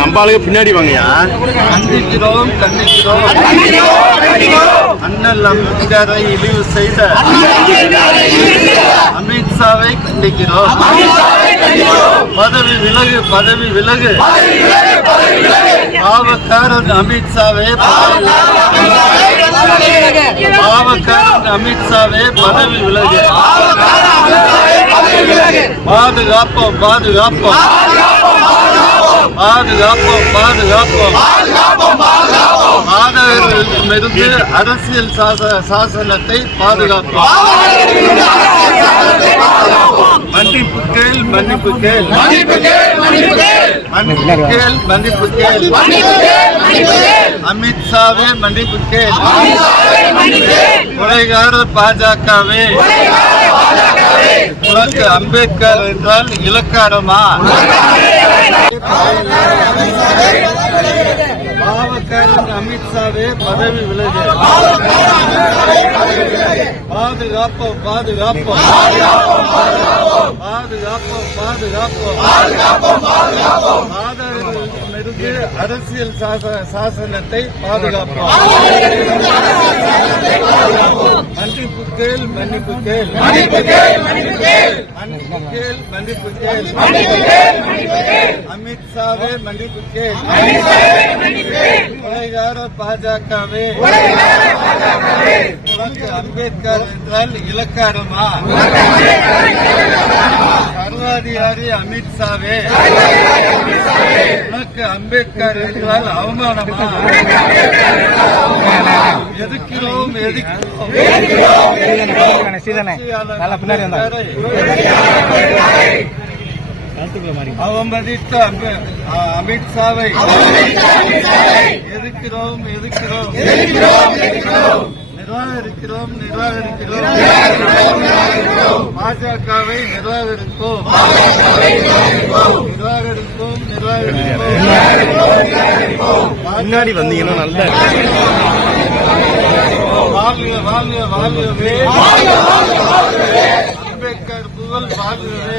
நம்பாளுக்கு பின்னாடி வாங்கயா. கண்டிக்கிறோம் அண்ணல் அம்பேத்கரை இழிவு செய்த அமித்ஷாவை கண்டிக்கிறோம். பதவி விலகு பாவக்காரன் அமித்ஷாவே பதவி விலகு. பாதுகாப்போம் ஆதரவிலிருந்து அரசியல் சாசனத்தை பாதுகாப்போம். மன்னிப்பு கேள் அமித்ஷாவே மன்னிப்பு கேள். கொலைகார பாஜகவே உனக்கு அம்பேத்கர் என்றால் இலக்காரமா? பாவக்காரன் அமித்ஷாவே பதவி விலகு. பாதுகாப்போம் ஆதரவிலிருந்து அரசியல் சாசனத்தை பாதுகாப்போம். மன்னிப்பு கேள் அமித்ஷாவே மன்னிப்பு கேள். கொலைகார பாஜகவே உனக்கு அம்பேத்கர் என்றால் இலக்காரமா? சர்வாதிகாரி அமித்ஷாவே உனக்கு அம்பேத்கர் என்றால் அவமானமா? எதுக்கிறோம் அவமதித்த அமித்ஷாவை எதிர்க்கிறோம் நிர்வாகிக்கிறோம் பாஜகவை நிர்வாகிப்போம். முன்னாடி வந்தீங்கன்னா நல்ல வாழ்கவே அம்பேத்கர் புகழ் வாழ்கவே.